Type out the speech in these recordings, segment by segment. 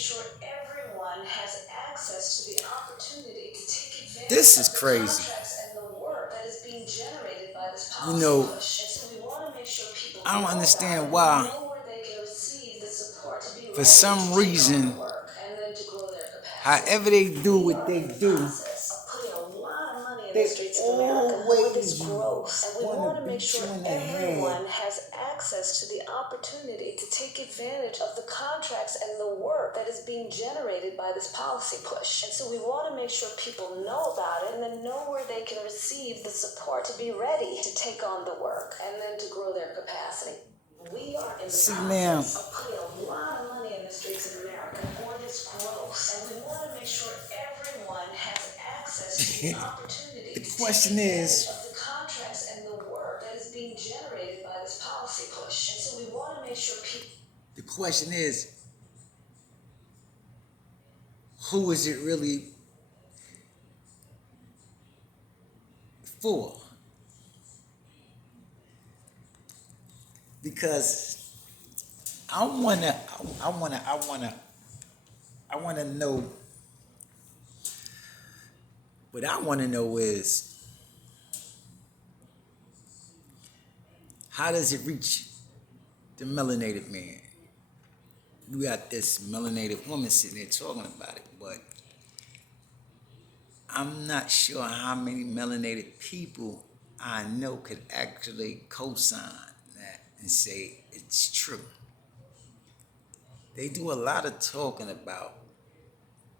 sure everyone has access to the opportunity to take advantage This is of the crazy. contracts and the work that is being generated by this You policy know, push. And so we want to make sure people I don't know about understand it and why, know where they can receive the support to be for ready to some take on reason, the work and then to grow their capacity. however they do We what are they in the do, process of putting a lot of money in the they streets of America for this always growth. And we want want to to make beat sure you in the everyone head. has access to the opportunity to take advantage of the contracts and the work that is being generated by this policy push. And so we want to make sure people know about it and then know where they can receive the support to be ready to take on the work and then to grow their capacity. We are in the process of putting a lot of money in the streets of America for this growth, and we want to make sure everyone has access to the opportunity The to question take advantage is, of the contracts and the work that is being generated by this policy push. And so we want to make sure people. the question is, who is it really for? Because I wanna know. What I wanna know is, how does it reach the melanated man? You got this melanated woman sitting there talking about it, but I'm not sure how many melanated people I know could actually co-sign that and say it's true. They do a lot of talking about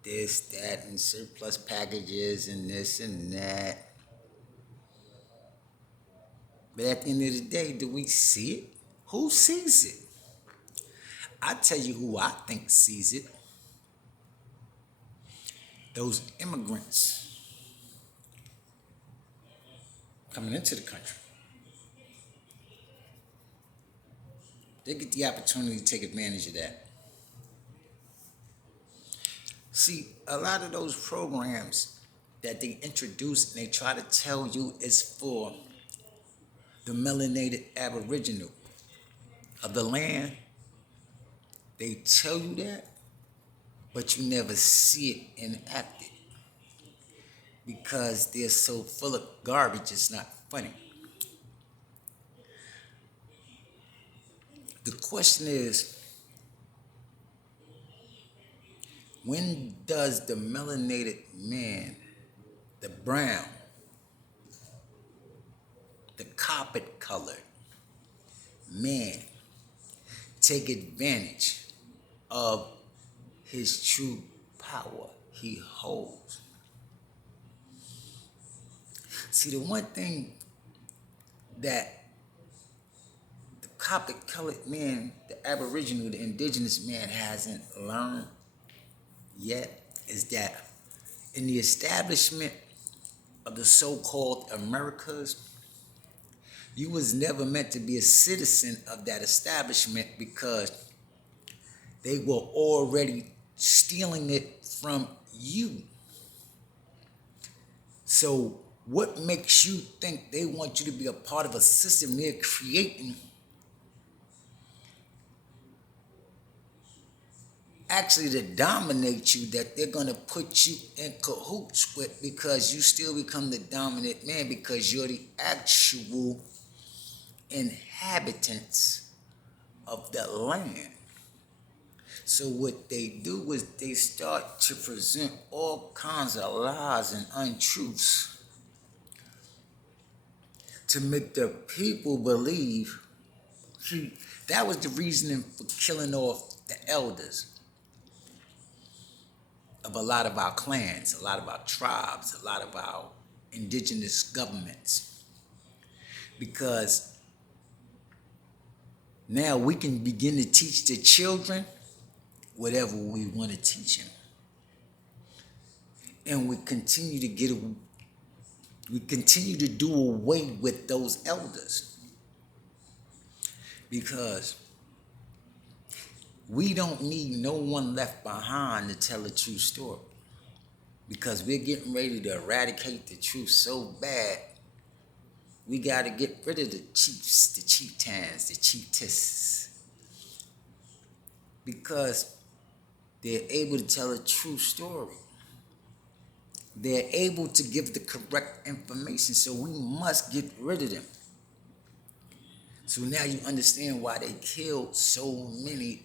this, that, and surplus packages and this and that. But at the end of the day, do we see it? Who sees it? I tell you who I think sees it. Those immigrants coming into the country. They get the opportunity to take advantage of that. See, a lot of those programs that they introduce and they try to tell you is for the melanated aboriginal of the land. They tell you that, but you never see it enacted because they're so full of garbage, it's not funny. The question is, when does the melanated man, the brown, the copper colored man, take advantage of his true power he holds? See, the one thing that the copper colored man, the aboriginal, the indigenous man hasn't learned yet is that in the establishment of the so-called Americas, you was never meant to be a citizen of that establishment because they were already stealing it from you. So what makes you think they want you to be a part of a system they're creating actually to dominate you, that they're going to put you in cahoots with because you still become the dominant man because you're the actual inhabitants of the land. So what they do is they start to present all kinds of lies and untruths to make the people believe. See, that was the reasoning for killing off the elders of a lot of our clans, a lot of our tribes, a lot of our indigenous governments. Because now we can begin to teach the children whatever we want to teach them. And we continue to do away with those elders because we don't need no one left behind to tell a true story, because we're getting ready to eradicate the truth so bad. We got to get rid of the chiefs, the chieftains, the chiefesses, because They're able to tell a true story. They're able to give the correct information, so we must get rid of them. So now you understand why they killed so many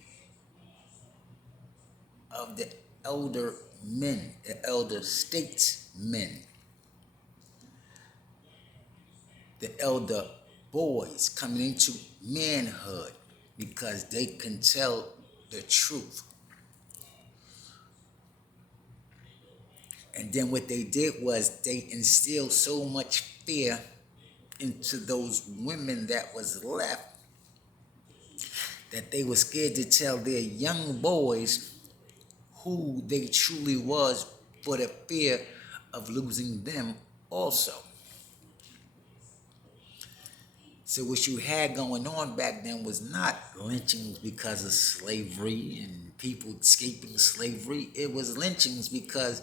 of the elder men, the elder statesmen, the elder boys coming into manhood, because they can tell the truth. And then what they did was they instilled so much fear into those women that was left that they were scared to tell their young boys who they truly was, for the fear of losing them also. So what you had going on back then was not lynchings because of slavery and people escaping slavery. It was lynchings because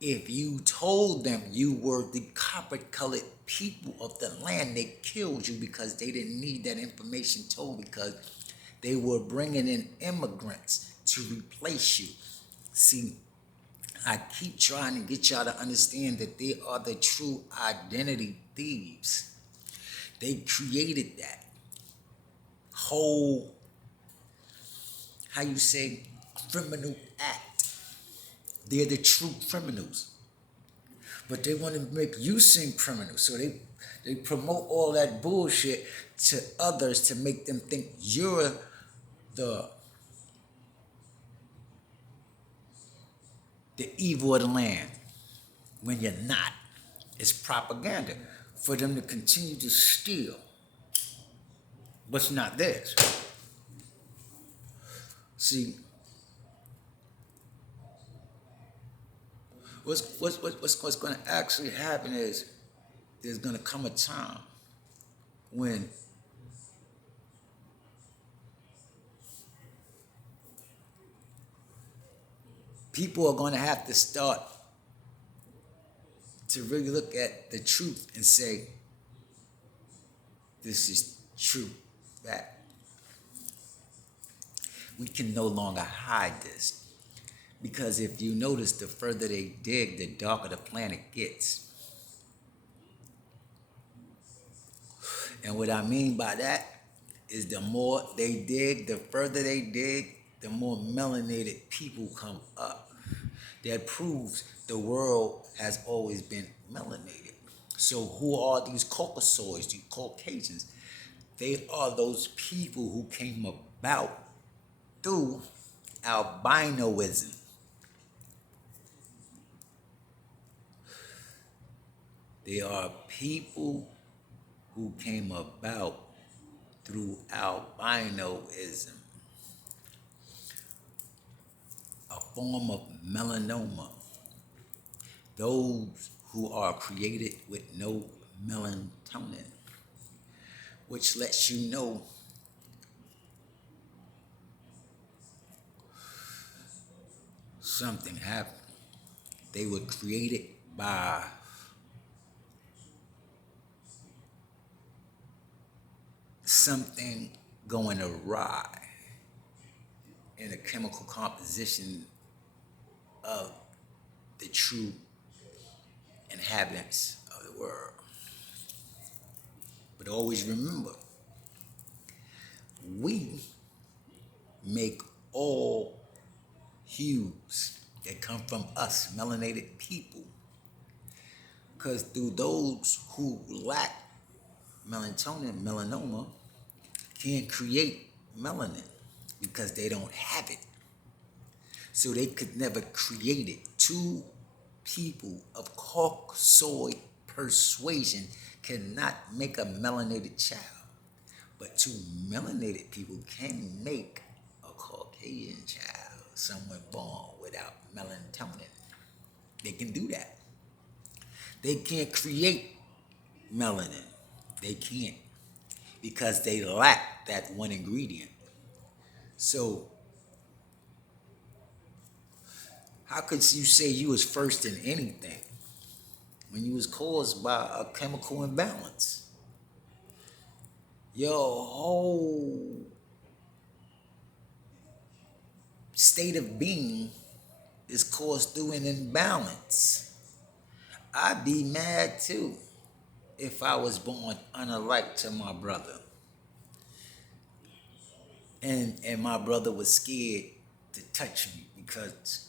if you told them you were the copper-colored people of the land, they killed you because they didn't need that information told, because they were bringing in immigrants to replace you. See, I keep trying to get y'all to understand that they are the true identity thieves. They created that whole, how you say, criminal act. They're the true criminals. But they want to make you seem criminal. So they promote all that bullshit to others to make them think you're the evil of the land, when you're not. It's propaganda for them to continue to steal what's not theirs. See, what's going to actually happen is there's going to come a time when people are going to have to start to really look at the truth and say, this is true fact. We can no longer hide this, because if you notice, the further they dig, the darker the planet gets. And what I mean by that is the more they dig, the further they dig, the more melanated people come up. That proves the world has always been melanated. So who are these Caucasoids, these Caucasians? They are those people who came about through albinoism. They are people who came about through albinoism, a form of melanoma. Those who are created with no melatonin, which lets you know something happened. They were created by something going awry in the chemical composition of the true inhabitants of the world. But always remember, we make all hues that come from us, melanated people. Because through those who lack melatonin, melanoma, can't create melanin because they don't have it. So they could never create it. Two people of Caucasoid persuasion cannot make a melanated child. But two melanated people can make a Caucasian child, someone born without melatonin. They can do that. They can't create melanin. They can't, because they lack that one ingredient. So how could you say you was first in anything when you was caused by a chemical imbalance? Your whole state of being is caused through an imbalance. I'd be mad too if I was born unalike to my brother. And my brother was scared to touch me because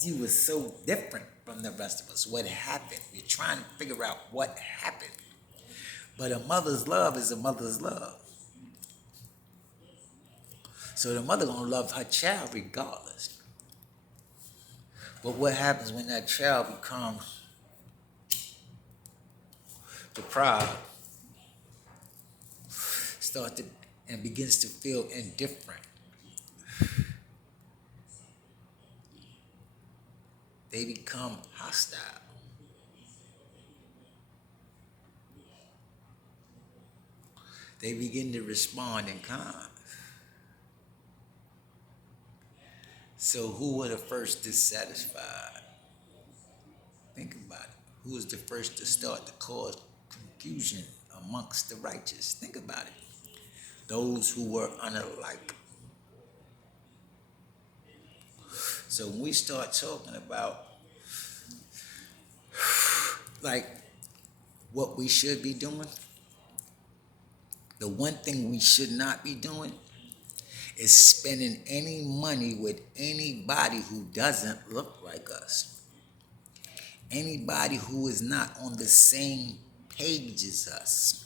he was so different from the rest of us. What happened? We're trying to figure out what happened. But a mother's love is a mother's love. So the mother gonna love her child regardless. But what happens when that child becomes deprived, start to and begins to feel indifferent? They become hostile. They begin to respond in kind. So who were the first dissatisfied? Think about it. Who was the first to start to cause confusion amongst the righteous? Think about it. Those who were unalike. So when we start talking about like what we should be doing, the one thing we should not be doing is spending any money with anybody who doesn't look like us. Anybody who is not on the same page as us.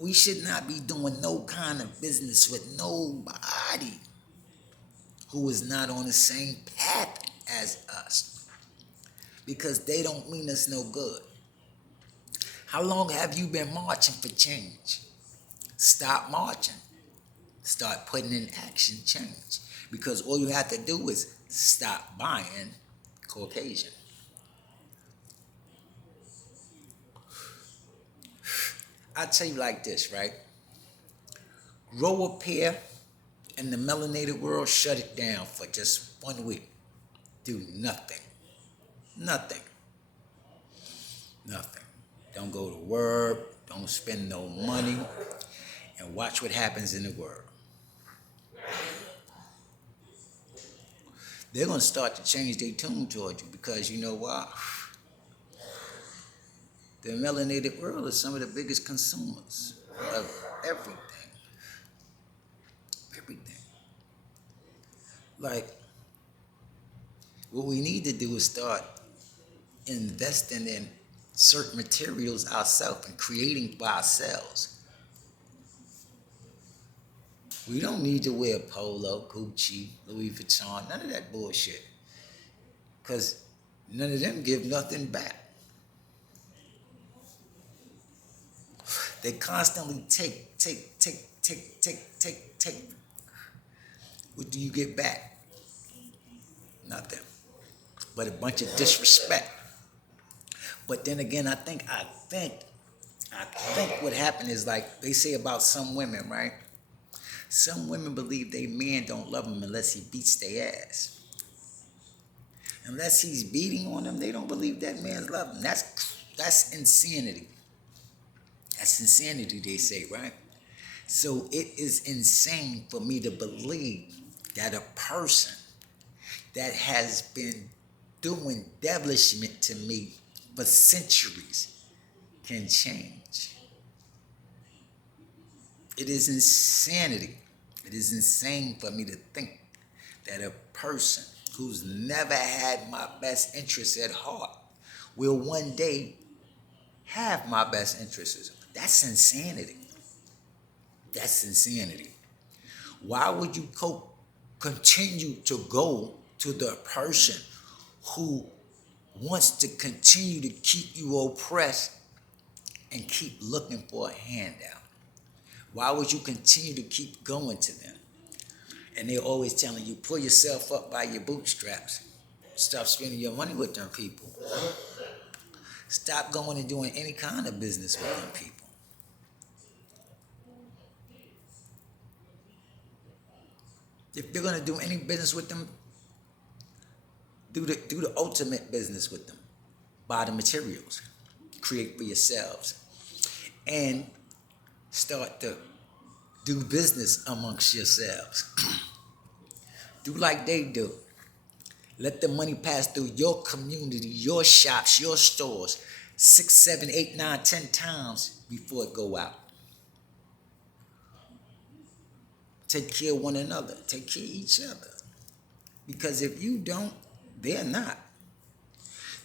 We should not be doing no kind of business with nobody who is not on the same path as us, because they don't mean us no good. How long have you been marching for change? Stop marching. Start putting in action change, because all you have to do is stop buying Caucasian. I tell you like this, right? Grow a pair in the melanated world, shut it down for just 1 week. Do nothing. Nothing. Nothing. Don't go to work. Don't spend no money. And watch what happens in the world. They're going to start to change their tune toward you, because you know why? The melanated world is some of the biggest consumers of everything. Everything. Like, what we need to do is start investing in certain materials ourselves and creating for ourselves. We don't need to wear Polo, Gucci, Louis Vuitton, none of that bullshit. Because none of them give nothing back. They constantly take. What do you get back? Nothing. But a bunch of disrespect. But then again, I think what happened is, like they say about some women, right? Some women believe they man don't love them unless he beats their ass. Unless he's beating on them, they don't believe that man's love them. That's insanity. That's insanity, they say, right? So it is insane for me to believe that a person that has been doing devilishment to me for centuries can change. It is insanity. It is insane for me to think that a person who's never had my best interests at heart will one day have my best interests. That's insanity. That's insanity. Why would you continue to go to the person who wants to continue to keep you oppressed and keep looking for a handout? Why would you continue to keep going to them? And they're always telling you, pull yourself up by your bootstraps. Stop spending your money with them people. Stop going and doing any kind of business with them people. If you're going to do any business with them, do the ultimate business with them. Buy the materials. Create for yourselves. And start to Do business amongst yourselves. Do like they do. Let the money pass through your community, your shops, your stores 6, 7, 8, 9, 10 times before it go out. Take care of one another. Take care of each other. Because if you don't, they're not.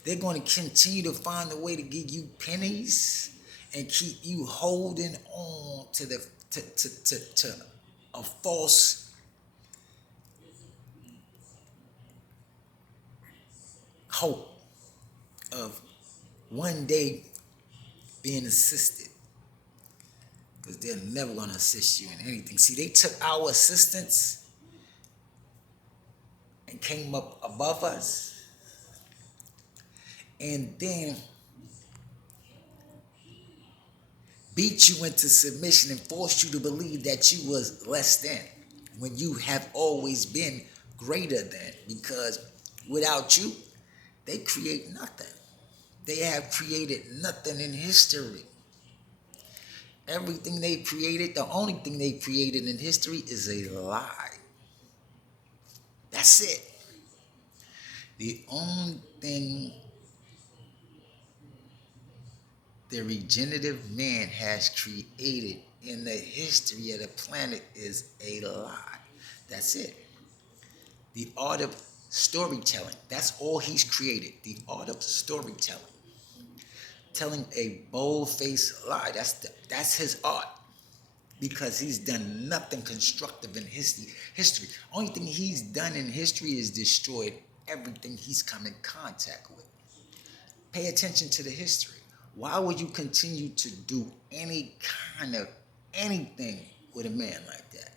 They're going to continue to find a way to give you pennies and keep you holding on to to a false hope of one day being assisted. Because they're never going to assist you in anything. See, they took our assistance and came up above us, and then beat you into submission and forced you to believe that you was less than when you have always been greater than, because without you, they create nothing. They have created nothing in history. Everything they created, the only thing they created in history is a lie. That's it. The only thing the regenerative man has created in the history of the planet is a lie. That's it. The art of storytelling. That's all he's created. The art of storytelling. Telling a bold-faced lie. That's his art. Because he's done nothing constructive in history. Only thing he's done in history is destroyed everything he's come in contact with. Pay attention to the history. Why would you continue to do any kind of anything with a man like that?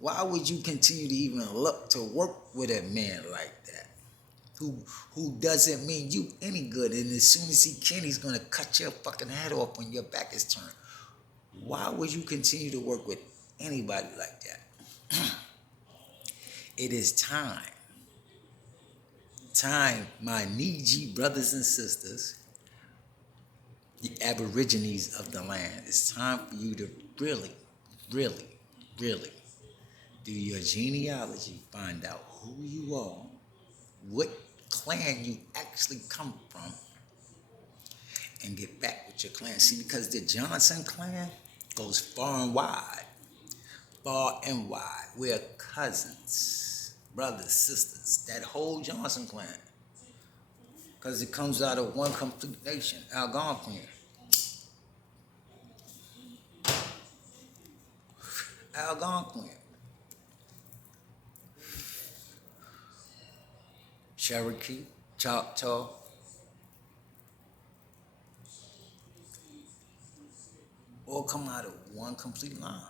Why would you continue to even look to work with a man like that? Who doesn't mean you any good, and as soon as he can, he's gonna cut your fucking head off when your back is turned. Why would you continue to work with anybody like that? It is time. Time, my Niji brothers and sisters, the Aborigines of the land. It's time for you to really, really, really do your genealogy, find out who you are, what clan you actually come from, and get back with your clan. See, because the Johnson clan goes far and wide. Far and wide. We're cousins, brothers, sisters, that whole Johnson clan. Because it comes out of one complete nation, Algonquin. Algonquin. Cherokee, Choctaw. All come out of one complete line.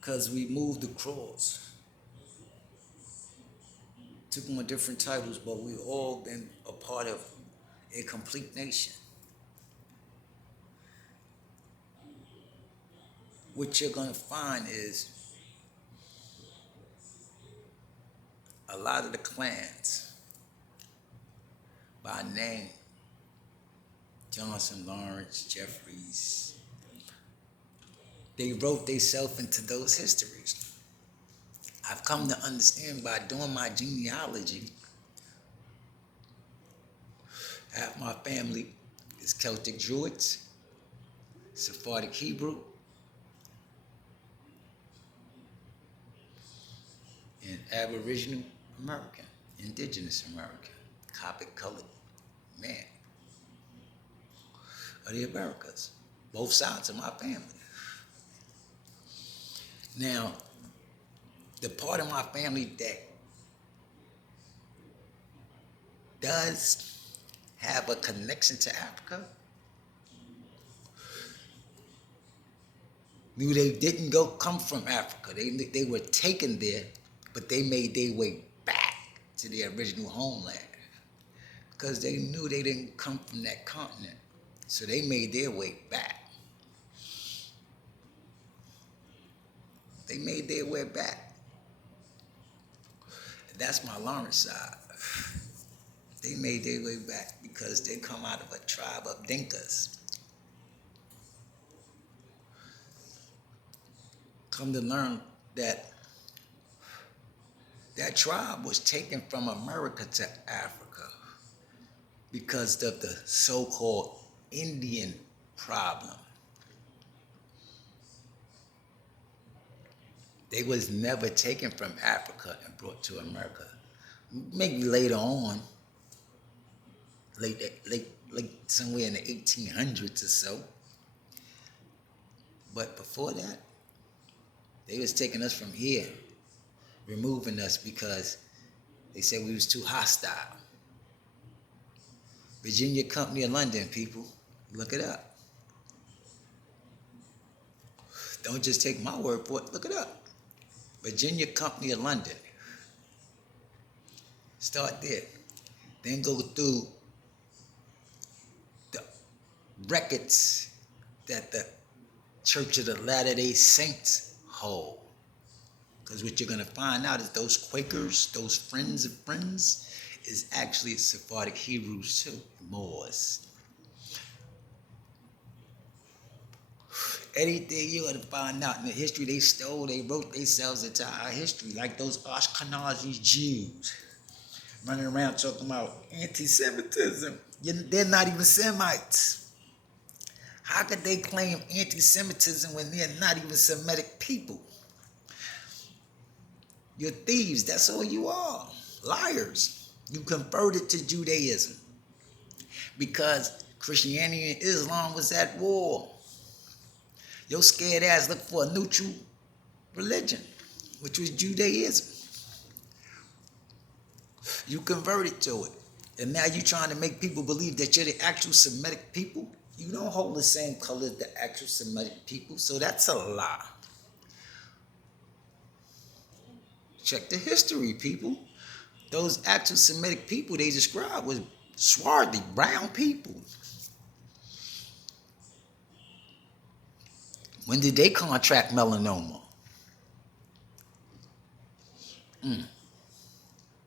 Because we moved across. Took on different titles, but we all been a part of a complete nation. What you're going to find is a lot of the clans by name, Johnson, Lawrence, Jeffries, they wrote themselves into those histories. I've come to understand by doing my genealogy, half my family is Celtic Druids, Sephardic Hebrew, and Aboriginal American, Indigenous American, copper-colored man of the Americas, both sides of my family. Now, the part of my family that does have a connection to Africa knew they didn't come from Africa. They were taken there, but they made their way back to their original homeland because they knew they didn't come from that continent. So they made their way back. They made their way back. That's my Lawrence side. They made their way back because they come out of a tribe of Dinkas. Come to learn that that tribe was taken from America to Africa because of the so-called Indian problem. They was never taken from Africa and brought to America. Maybe later on, late somewhere in the 1800s or so. But before that, they was taking us from here, removing us because they said we was too hostile. Virginia Company of London, people, look it up. Don't just take my word for it, look it up. Virginia Company of London. Start there. Then go through the records that the Church of the Latter-day Saints hold. Because what you're going to find out is those Quakers, those friends of friends, is actually Sephardic Hebrews too, Moors. Anything you're going to find out in the history they stole, they wrote themselves into our history, like those Ashkenazi Jews running around talking about anti-Semitism. They're not even Semites. How could they claim anti-Semitism when they're not even Semitic people? You're thieves, that's all you are. Liars. You converted to Judaism because Christianity and Islam was at war. Your scared ass looked for a neutral religion, which was Judaism. You converted to it. And now you're trying to make people believe that you're the actual Semitic people. You don't hold the same color as the actual Semitic people, so that's a lie. Check the history, people. Those actual Semitic people they described was swarthy, brown people. When did they contract melanoma?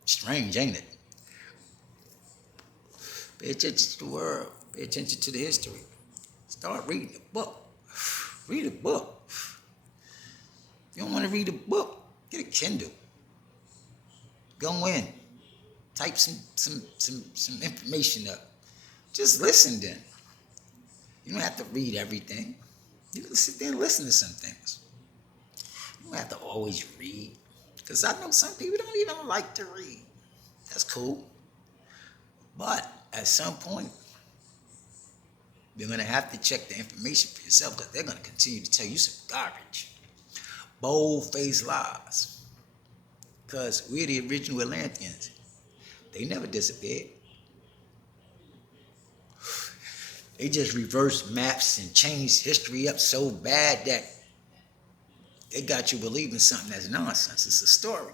Strange, ain't it? Pay attention to the world. Pay attention to the history. Start reading the book. Read a book. You don't want to read a book? Get a Kindle. Go in. Type some information up. Just listen then. You don't have to read everything. You can sit there and listen to some things. You don't have to always read. Because I know some people don't even like to read. That's cool. But at some point, you're going to have to check the information for yourself because they're going to continue to tell you some garbage. Bold-faced lies. Because we're the original Atlanteans. They never disappeared. They just reversed maps and changed history up so bad that they got you believing something that's nonsense. It's a story.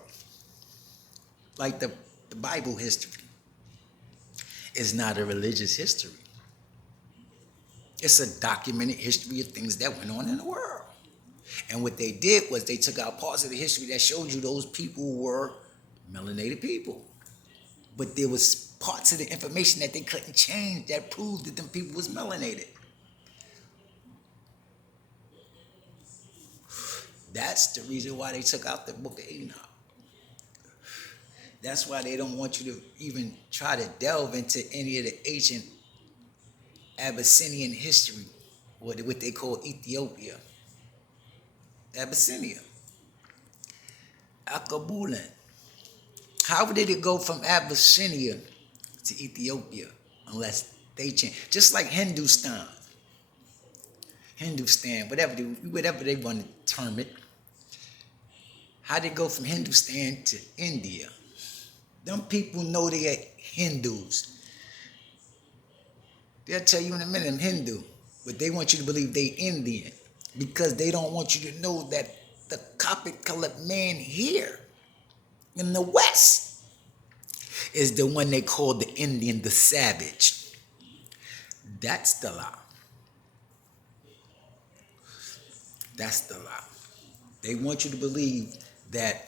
Like the Bible history. It's not a religious history. It's a documented history of things that went on in the world. And what they did was they took out parts of the history that showed you those people were melanated people. But there was parts of the information that they couldn't change that proved that them people was melanated. That's the reason why they took out the book of Enoch. That's why they don't want you to even try to delve into any of the ancient Abyssinian history, or what they call Ethiopia. Abyssinia. Akabulan. How did it go from Abyssinia to Ethiopia unless they change? Just like Hindustan, whatever they want to term it. How did it go from Hindustan to India? Them people know they are Hindus. They'll tell you in a minute I'm Hindu, but they want you to believe they Indian because they don't want you to know that the copper-colored man here in the West is the one they call the Indian, the savage. That's the lie. That's the lie. They want you to believe that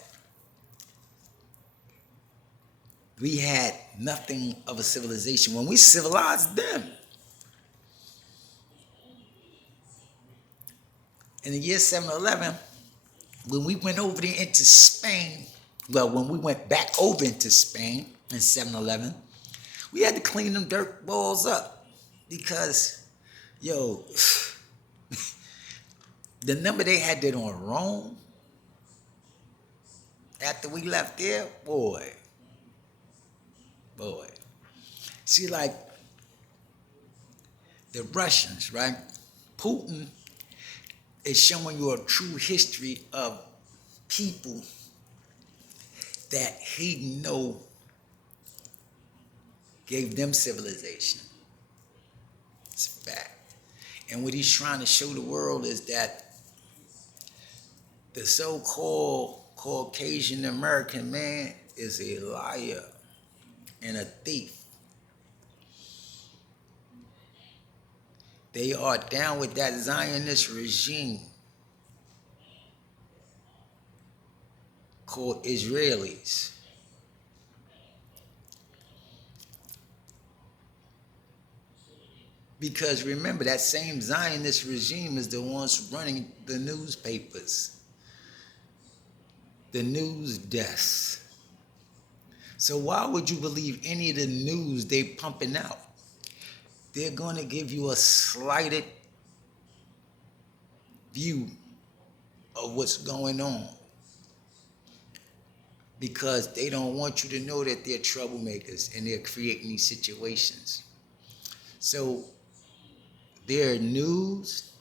we had nothing of a civilization when we civilized them. In the year 711, when we went over there into Spain, well, when we went back over into Spain in 711, we had to clean them dirt balls up because, yo, the number they had that on Rome after we left there, boy. See, like the Russians, right? Putin is showing you a true history of people that he know gave them civilization. It's a fact. And what he's trying to show the world is that the so-called Caucasian American man is a liar and a thief. They are down with that Zionist regime called Israelis. Because remember, that same Zionist regime is the ones running the newspapers, the news desks. So why would you believe any of the news they pumping out? They're going to give you a slighted view of what's going on because they don't want you to know that they're troublemakers and they're creating these situations. So their news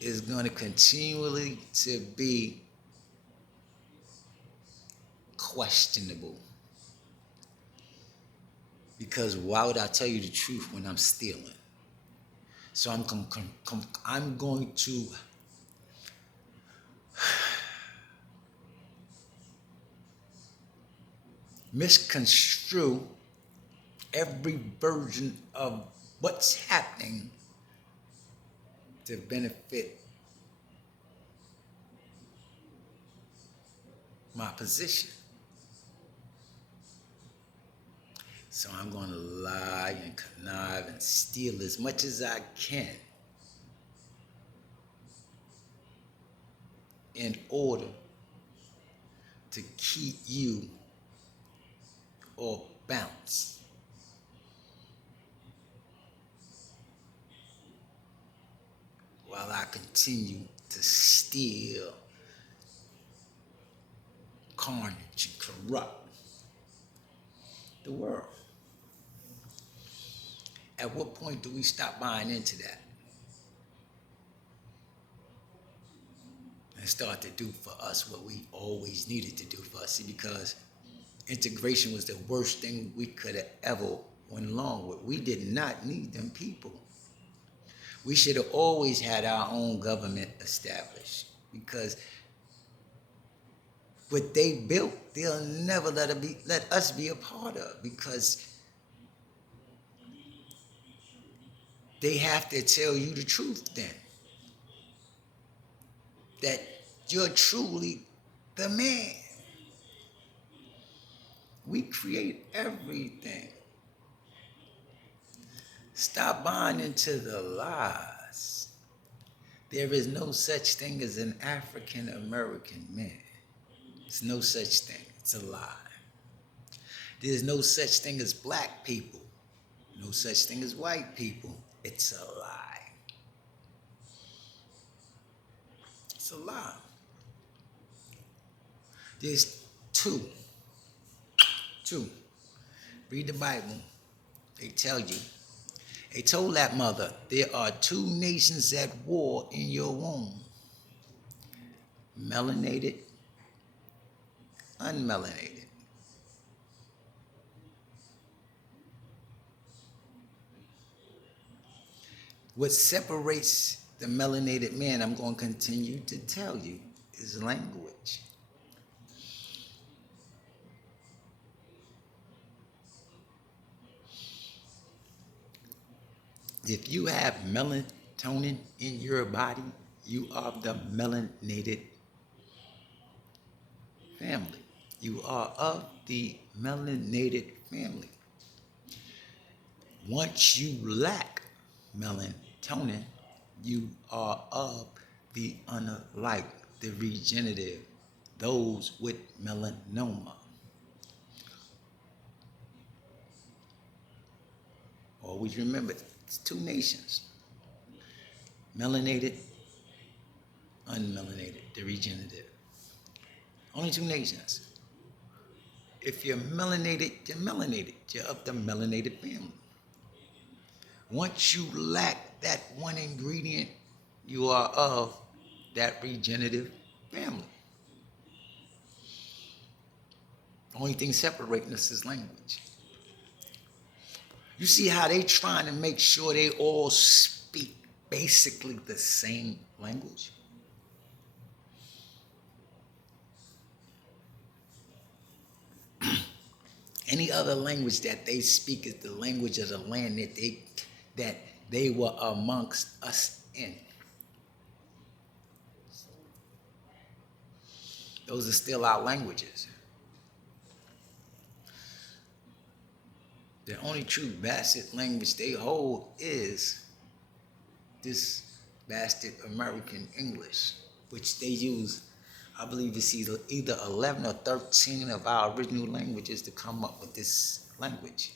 is going to continually to be questionable. Because why would I tell you the truth when I'm stealing? So I'm going to misconstrue every version of what's happening to benefit my position. So I'm going to lie and connive and steal as much as I can in order to keep you off balance. While I continue to steal, carnage, and corrupt the world. At what point do we stop buying into that and start to do for us what we always needed to do for us? See, because integration was the worst thing we could have ever went along with. We did not need them people. We should have always had our own government established because what they built, they'll never let us be a part of because they have to tell you the truth then. That you're truly the man. We create everything. Stop buying into the lies. There is no such thing as an African American man. There's no such thing. It's a lie. There's no such thing as black people. No such thing as white people. It's a lie. It's a lie. There's two. Read the Bible. They tell you. They told that mother, there are two nations at war in your womb. Melanated, unmelanated. What separates the melanated man, I'm going to continue to tell you, is language. If you have melatonin in your body, you are the melanated family. You are of the melanated family. Once you lack melatonin, you are of the unlike, the regenerative, those with melanoma. Always remember, it's two nations. Melanated, unmelanated, the regenerative. Only two nations. If you're melanated, you're melanated. You're of the melanated family. Once you lack that one ingredient, you are of that regenerative family. Only thing separating us is language. You see how they trying to make sure they all speak basically the same language? Any other language that they speak is the language of the land that they were amongst us in. Those are still our languages. The only true bastard language they hold is this bastard American English, which they use. I believe it's either 11 or 13 of our original languages to come up with this language.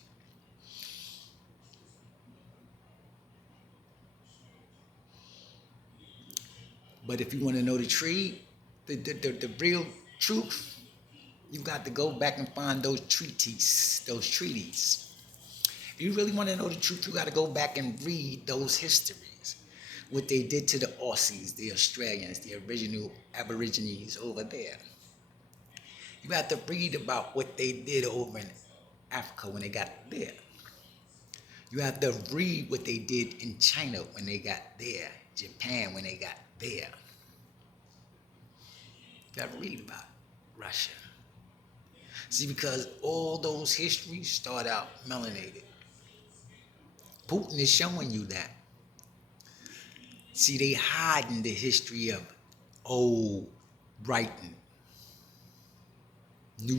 But if you want to know the real truth, you got to go back and find those treaties. If you really want to know the truth, you got to go back and read those histories. What they did to the Aussies, the Australians, the original Aborigines over there. You have to read about what they did over in Africa when they got there. You have to read what they did in China when they got there, Japan when they got there. You got to read about Russia. See, because all those histories start out melanated. Putin is showing you that. See, they hiding the history of old Brighton,